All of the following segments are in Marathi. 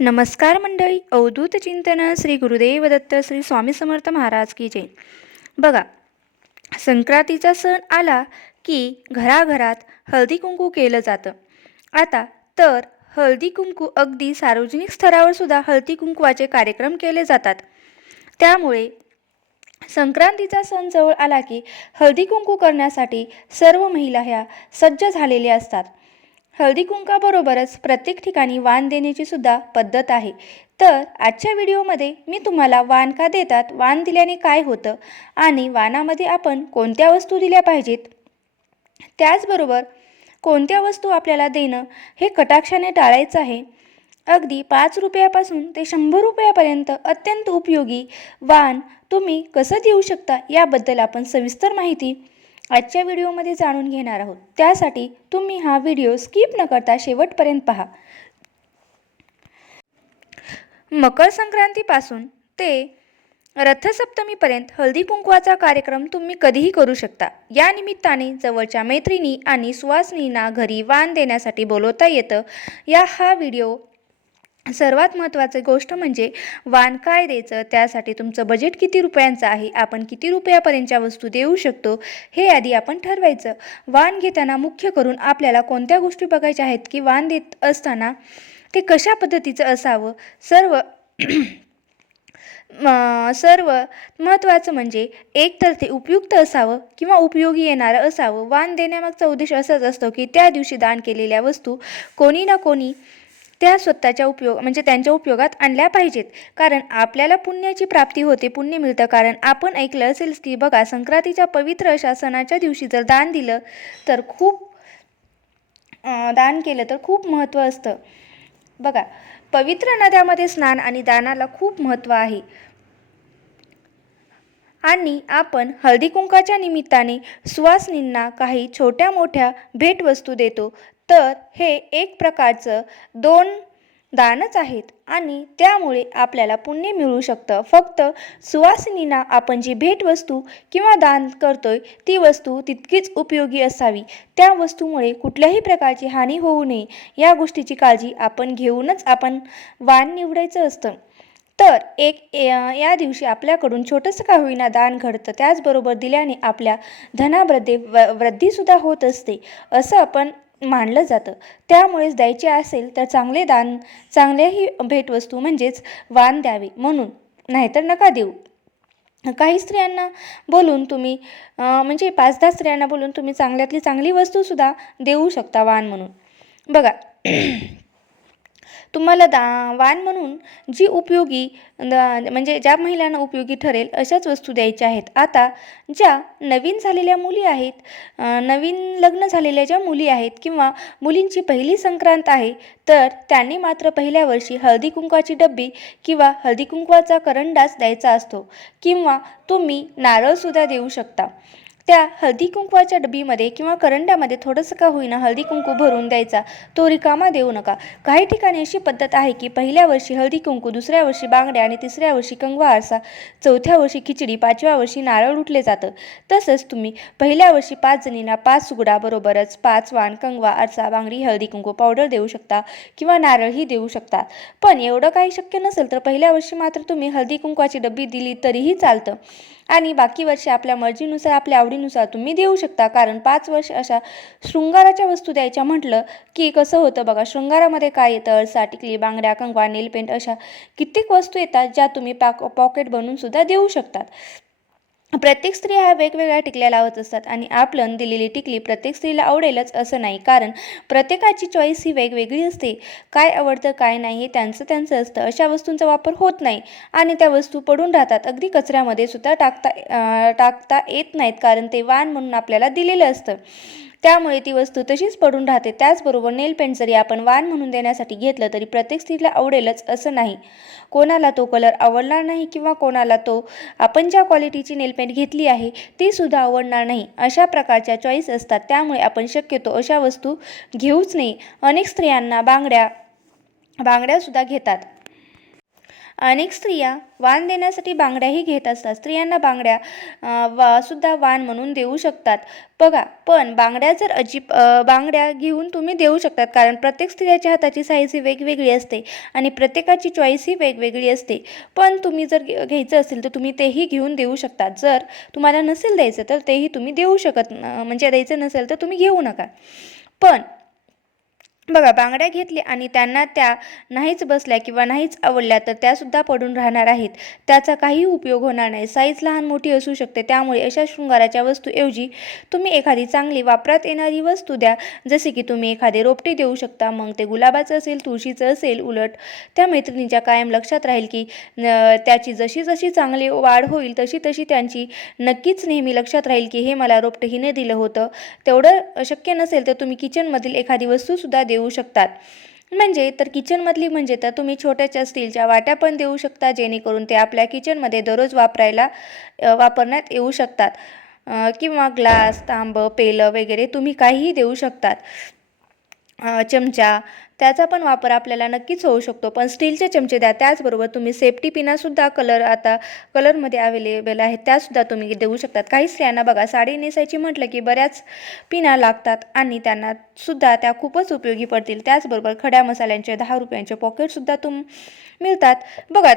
नमस्कार मंडळी. अवधूत चिंतन श्री गुरुदेव दत्त श्री स्वामी समर्थ महाराज की जय. बघा संक्रांतीचा सण आला की घराघरात हळदी कुंकू केलं जातं. आता तर हळदी कुंकू अगदी सार्वजनिक स्तरावर सुद्धा हळदी कुंकवाचे कार्यक्रम केले जातात. त्यामुळे संक्रांतीचा सण जवळ आला की हळदी कुंकू करण्यासाठी सर्व महिला ह्या सज्ज झालेल्या असतात. हळदी कुंकाबरोबरच प्रत्येक ठिकाणी वाण देण्याची सुद्धा पद्धत आहे. तर आजच्या व्हिडिओमध्ये मी तुम्हाला वाण का देतात वाण दिल्याने काय होतं आणि वाणामध्ये आपण कोणत्या वस्तू दिल्या पाहिजेत? त्याचबरोबर कोणत्या वस्तू आपल्याला देणं हे कटाक्षाने टाळायचं आहे? अगदी पाच रुपयापासून ते शंभर रुपयापर्यंत अत्यंत उपयोगी वाण तुम्ही कसं देऊ शकता याबद्दल आपण सविस्तर माहिती आजच्या व्हिडिओमध्ये जाणून घेणार आहोत. त्यासाठी तुम्ही हा व्हिडिओ स्किप न करता शेवटपर्यंत पहा. मकर संक्रांतीपासून ते रथसप्तमीपर्यंत हळदी कुंकवाचा कार्यक्रम तुम्ही कधीही करू शकता. या निमित्ताने जवळच्या मैत्रिणी आणि सुवासिनींना घरी वाण देण्यासाठी बोलवता येतं. या हा व्हिडिओ सर्वात महत्त्वाचं गोष्ट म्हणजे वाण काय द्यायचं त्यासाठी तुमचं बजेट किती रुपयांचं आहे आपण किती रुपयापर्यंतच्या वस्तू देऊ शकतो हे आधी आपण ठरवायचं. वाण घेताना मुख्य करून आपल्याला कोणत्या गोष्टी बघायच्या आहेत की वाण देत असताना ते कशा पद्धतीचं असावं सर्व म, सर्व महत्त्वाचं म्हणजे एक तर ते उपयुक्त असावं किंवा उपयोगी येणारं असावं. वाण देण्यामागचा उद्देश असाच असतो की त्या दिवशी दान केलेल्या वस्तू कोणी ना कोणी त्या स्वतःच्या उपयोग म्हणजे त्यांच्या उपयोगात आणल्या पाहिजेत. कारण आपल्याला पुण्याची प्राप्ती होते पुण्य मिळतं. कारण आपण ऐकलं असेल की बघा संक्रांतीच्या पवित्र अशा सणाच्या दिवशी जर दान दिलं तर खूप दान केलं तर खूप महत्त्व असतं. बघा पवित्र नद्यामध्ये स्नान आणि दानाला खूप महत्त्व आहे. आणि आपण हळदी कुंकाच्या निमित्ताने सुवासिनींना काही छोट्या मोठ्या भेटवस्तू देतो. तर हे एक प्रकारचं दोन दानच आहेत आणि त्यामुळे आपल्याला पुण्य मिळू शकतं. फक्त सुवासिनींना आपण जी भेटवस्तू किंवा दान करतोय ती वस्तू तितकीच उपयोगी असावी. त्या वस्तूमुळे कुठल्याही प्रकारची हानी होऊ नये. या गोष्टीची काळजी आपण घेऊनच आपण वाण निवडायचं असतं. तर एक या दिवशी आपल्याकडून छोटंसं का होईना दान घडतं. त्याचबरोबर दिल्याने आपल्या धनावृद्धी व वृद्धीसुद्धा होत असते असं आपण मानलं जातं. त्यामुळेच द्यायचे असेल तर चांगले दान चांगल्याही भेटवस्तू म्हणजेच वाण द्यावे. म्हणून नाहीतर नका देऊ. काही स्त्रियांना बोलून तुम्ही म्हणजे पाच दहा स्त्रियांना बोलून तुम्ही चांगल्यातली चांगली वस्तूसुद्धा देऊ शकता वाण म्हणून. बघा तुम्हाला दा वाण म्हणून जी उपयोगी द- म्हणजे ज्या महिलांना उपयोगी ठरेल अशाच वस्तू द्यायच्या आहेत. आता ज्या नवीन झालेल्या मुली आहेत नवीन लग्न झालेल्या ज्या मुली आहेत किंवा मुलींची पहिली संक्रांत आहे तर त्यांनी मात्र पहिल्या वर्षी हळदी कुंकवाची डब्बी किंवा हळदी कुंकवाचा करंडाच द्यायचा असतो किंवा तुम्ही नारळसुद्धा देऊ शकता. त्या हळदी कुंकवाच्या डबीमध्ये किंवा करंड्यामध्ये थोडंसं का होईना हळदी कुंकू भरून द्यायचा. तो रिकामा देऊ नका. काही ठिकाणी अशी पद्धत आहे की पहिल्या वर्षी हळदी कुंकू दुसऱ्या वर्षी बांगड्या आणि तिसऱ्या वर्षी कंगवा आरसा चौथ्या वर्षी खिचडी पाचव्या वर्षी नारळ उठले जातं. तसंच तुम्ही पहिल्या वर्षी पाच जणींना पाच सुगडाबरोबरच पाच वाण कंगवा आरसा बांगडी हळदी कुंकू पावडर देऊ शकता किंवा नारळही देऊ शकता. पण एवढं काही शक्य नसेल तर पहिल्या वर्षी मात्र तुम्ही हळदी कुंकवाची डबी दिली तरीही चालतं. आणि बाकी वर्षी आपल्या मर्जीनुसार आपल्या आवडीनुसार तुम्ही देऊ शकता. कारण पाच वर्ष अशा शृंगाराच्या वस्तू द्यायच्या म्हटलं की कसं होतं बघा शृंगारामध्ये काय येतं? अळसा टिकली बांगड्या कंगवा नेलपेंट अशा कित्येक वस्तू येतात ज्या तुम्ही पॅक पॉकेट बनवून सुद्धा देऊ शकतात. प्रत्येक स्त्री ह्या वेगवेगळ्या टिकल्या लावत असतात आणि आपलं दिलेली टिकली प्रत्येक स्त्रीला आवडेलच असं नाही. कारण प्रत्येकाची चॉईस ही वेगवेगळी असते. काय आवडतं काय नाही हे त्यांचं त्यांचं असतं. अशा वस्तूंचा वापर होत नाही आणि त्या वस्तू पडून राहतात. अगदी कचऱ्यामध्ये सुद्धा टाकता टाकता येत नाहीत. कारण ते वाण म्हणून आपल्याला दिलेलं असतं. त्यामुळे ती वस्तू तशीच पडून राहते. त्याचबरोबर नेल पेंट जरी आपण वाण म्हणून देण्यासाठी घेतलं तरी प्रत्येक स्त्रीला आवडेलच असं नाही. कोणाला तो कलर आवडणार नाही किंवा कोणाला तो आपण ज्या क्वालिटीची नेलपेंट घेतली आहे ती सुद्धा आवडणार नाही. अशा प्रकारच्या चॉईस असतात. त्यामुळे आपण शक्यतो अशा वस्तू घेऊच नाही अनेक स्त्रियांना बांगड्या बांगड्यासुद्धा घेतात. अनेक स्त्रिया वाण देण्यासाठी बांगड्याही घेत असतात. स्त्रियांना बांगड्या वा सुद्धा वाण म्हणून देऊ शकतात. बघा पण बांगड्या जर अजिब बांगड्या घेऊन तुम्ही देऊ शकतात. कारण प्रत्येक स्त्रियाच्या हाताची साईज ही वेगवेगळी असते आणि प्रत्येकाची चॉईस ही वेगवेगळी असते. पण तुम्ही जर घे- घ्यायचं असेल तर तुम्ही तेही घेऊन देऊ शकतात जर तुम्हाला नसेल द्यायचं तर तेही तुम्ही देऊ शकत म्हणजे द्यायचं नसेल तर तुम्ही घेऊ नका. पण बघा बांगड्या घेतल्या आणि त्यांना त्या नाहीच बसल्या किंवा नाहीच आवडल्या तर त्यासुद्धा पडून राहणार आहेत. त्याचा काही उपयोग होणार नाही. साईज लहान मोठी असू शकते. त्यामुळे अशा शृंगाराच्या वस्तूऐवजी तुम्ही एखादी चांगली वापरात येणारी वस्तू द्या. जसे की तुम्ही एखादे रोपटे देऊ शकता. मग ते गुलाबाचं असेल तुळशीचं असेल उलट त्या मैत्रिणीच्या कायम लक्षात राहील की न- त्याची जशी जशी चांगली वाढ होईल तशी तशी त्यांची नक्कीच नेहमी लक्षात राहील की हे मला रोपटे हिने दिलं होतं. तेवढं शक्य नसेल तर तुम्ही किचनमधील एखादी वस्तूसुद्धा देऊ शकतात. म्हणजे तर किचनमधली म्हणजे तर तुम्ही छोट्याच्या स्टीलच्या वाट्या पण देऊ शकता जेणेकरून ते आपल्या किचनमध्ये दररोज वापरायला वापरण्यात येऊ शकतात. किंवा ग्लास तांबं पेलं वगैरे तुम्ही काहीही देऊ शकतात. चमचा त्याचा पण वापर आपल्याला नक्कीच होऊ शकतो. पण स्टीलचे चमचे द्या त्याचबरोबर तुम्ही सेफ्टी पिनासुद्धा कलर आता कलरमध्ये अवेलेबल आहेत त्यासुद्धा तुम्ही देऊ शकतात. काही स्त्रियांना बघा साडी नेसायची म्हटलं की बऱ्याच पिना लागतात आणि त्यांना सुद्धा त्या खूपच उपयोगी पडतील. त्याचबरोबर खड्या मसाल्यांचे दहा रुपयांचे पॉकेटसुद्धा तुम मिळतात. बघा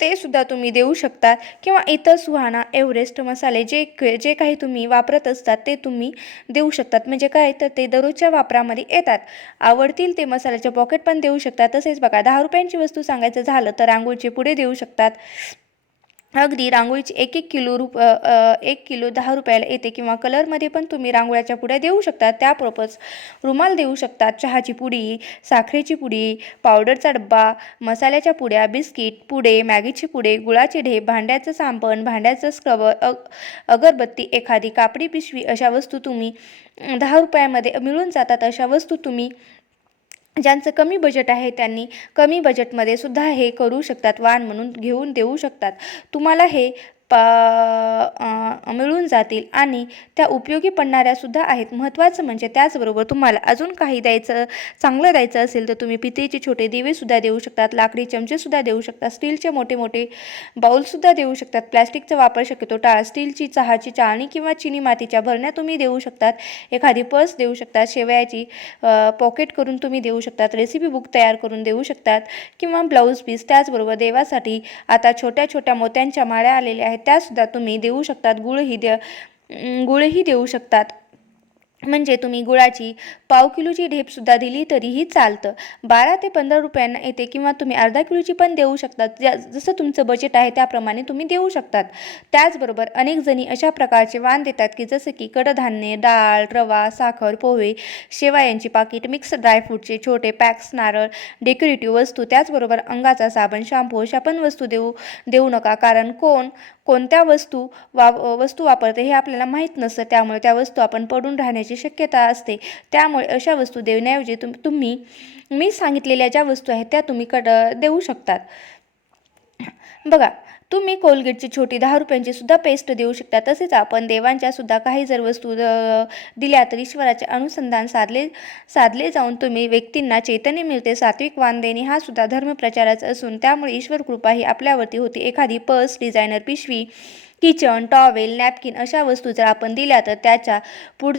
ते सुद्धा तुम्ही देऊ शकता किंवा इतर सुहाना एव्हरेस्ट मसाले जे जे काही तुम्ही वापरत असतात ते तुम्ही देऊ शकतात. म्हणजे काय तर ते दररोजच्या वापरामध्ये येतात. आवडतील ते मसाल्याचे पॉकेट पण देऊ शकतात. तसेच बघा दहा रुपयांची वस्तू सांगायचं झालं तर रांगोळीचे पुढे देऊ शकतात. अगदी रांगोळीची एक एक किलो रुप एक किलो दहा रुपयाला येते किंवा कलरमध्ये पण तुम्ही रांगोळ्याच्या पुड्या देऊ शकता. त्याबरोबरच रुमाल देऊ शकतात चहाची पुडी साखरेची पुडी पावडरचा डब्बा मसाल्याच्या पुड्या बिस्किट पुडे मॅगीचे पुडे गुळाचे ढेप भांड्याचं सांपण भांड्याचं स्क्रबर अ अगरबत्ती एखादी कापडी पिशवी अशा वस्तू तुम्ही दहा रुपयामध्ये मिळून जातात. अशा वस्तू तुम्ही ज्यांचं कमी बजेट आहे त्यांनी कमी बजेटमध्ये सुद्धा हे करू शकतात वाण म्हणून घेऊन देऊ शकतात. तुम्हाला हे पा मिळून जातील आणि त्या उपयोगी पडणाऱ्या सुद्धा आहेत. महत्त्वाचं म्हणजे त्याचबरोबर तुम्हाला अजून काही द्यायचं चांगलं द्यायचं असेल तर तुम्ही पितेचे छोटे दिवेसुद्धा देऊ शकतात लाकडी चमचेसुद्धा देऊ शकतात स्टीलचे मोठे मोठे बाऊलसुद्धा देऊ शकतात. प्लॅस्टिकचा वापर शक्यतो टाळा स्टीलची चहाची चाळणी किंवा चिनी मातीच्या भरण्या तुम्ही देऊ शकतात. एखादी पर्स देऊ शकतात शेवयाची पॉकेट करून तुम्ही देऊ शकतात रेसिपी बुक तयार करून देऊ शकतात किंवा ब्लाऊज पीस. त्याचबरोबर देवासाठी आता छोट्या छोट्या मोत्यांच्या माळ्या आलेल्या आहेत. त्यासुद्धा तुम्ही देऊ शकतात गुळही द्या गुळही देऊ शकतात. म्हणजे तुम्ही गुळाची पाव किलोची ढेपसुद्धा दिली तरीही चालतं. बारा ते पंधरा रुपयांना येते किंवा तुम्ही अर्धा किलोची पण देऊ शकतात ज्या जसं तुमचं बजेट आहे त्याप्रमाणे तुम्ही देऊ शकतात. त्याचबरोबर अनेक जणी अशा प्रकारचे वाण देतात की जसं की कडधान्य डाळ रवा साखर पोहे शेवायांची पाकिट मिक्स ड्रायफ्रूटचे छोटे पॅक्स नारळ डेकोरेटिव्ह वस्तू त्याचबरोबर अंगाचा साबण शॅम्पू अशा पण वस्तू देऊ देऊ नका. कारण कोण कोणत्या वस्तू वा वस्तू वापरते हे आपल्याला माहीत नसतं. त्यामुळे त्या वस्तू आपण पडून राहण्याची शक्यता असते. त्यामुळे अशा वस्तू देण्याऐवजी तुम तुम्ही मी सांगितलेल्या ज्या वस्तू आहेत त्या तुम्ही कट देऊ शकतात. बघा तुम्ही कोलगेटची छोटी दहा रुपयांची सुद्धा पेस्ट देऊ शकता. तसेच आपण देवांच्या सुद्धा काही जर वस्तू दिल्या तर ईश्वराचे अनुसंधान साधले साधले जाऊन तुम्ही व्यक्तींना चैतन्य मिळते. सात्विक वाण देणे हा सुद्धा धर्मप्रचाराचा असून त्यामुळे ईश्वर कृपा ही आपल्यावरती होती. एखादी पर्स डिझायनर पिशवी किचन टॉवेल नॅपकिन अशा वस्तू जर आपण दिल्या तर त्याच्या पुढ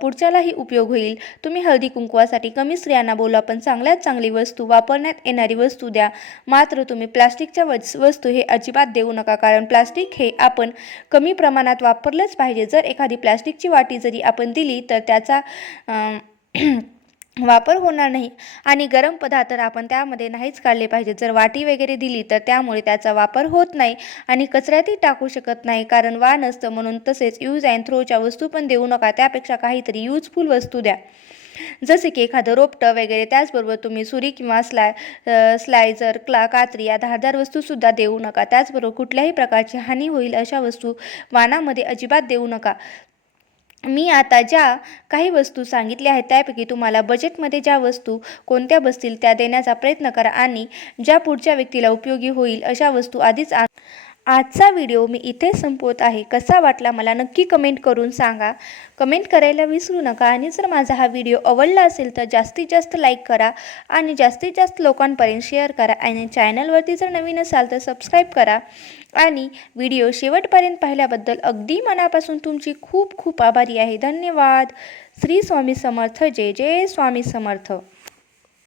पुढच्यालाही उपयोग होईल. तुम्ही हळदी कुंकवासाठी कमी स्त्रियांना बोला पण चांगल्यात चांगली वस्तू वापरण्यात येणारी वस्तू द्या. मात्र तुम्ही प्लास्टिकच्या वस्तू हे अजिबात देऊ नका कारण प्लास्टिक हे आपण कमी प्रमाणात वापरलंच पाहिजे. जर एखादी प्लास्टिकची वाटी जरी आपण दिली तर त्याचा वापर होणार नाही. आणि गरम पदार्थ तर आपण त्यामध्ये नाहीच काढले पाहिजे जर वाटी वगैरे दिली तर त्यामुळे त्याचा वापर होत नाही आणि कचऱ्यातही टाकू शकत नाही. कारण वाण असतं म्हणून तसेच यूज अँड थ्रोच्या वस्तू पण देऊ नका. त्यापेक्षा काहीतरी यूजफुल वस्तू द्या. जसे की एखादं रोपटं वगैरे त्याचबरोबर तुम्ही सुरी किंवा स्लाय स्लायझर क्ला कात्री या धारदार वस्तूसुद्धा देऊ नका. त्याचबरोबर कुठल्याही प्रकारची हानी होईल अशा वस्तू वानामध्ये अजिबात देऊ नका. मी आता ज्या काही वस्तू सांगितल्या आहेत त्यापैकी तुम्हाला बजेटमध्ये ज्या वस्तू कोणत्या बसतील त्या देण्याचा प्रयत्न करा आणि ज्या पुढच्या व्यक्तीला उपयोगी होईल अशा वस्तू आधीच आ आजचा व्हिडिओ मी इथे संपवत आहे. कसा वाटला मला नक्की कमेंट करून सांगा. कमेंट करायला विसरू नका आणि जर माझा हा व्हिडिओ आवडला असेल तर जास्तीत जास्त लाईक करा आणि जास्तीत जास्त लोकांपर्यंत शेअर करा आणि चॅनलवरती जर नवीन असाल तर सबस्क्राईब करा. आणि व्हिडिओ शेवटपर्यंत पाहिल्याबद्दल अगदी मनापासून तुमची खूप खूप आभारी आहे. धन्यवाद. श्री स्वामी समर्थ. जय जय स्वामी समर्थ.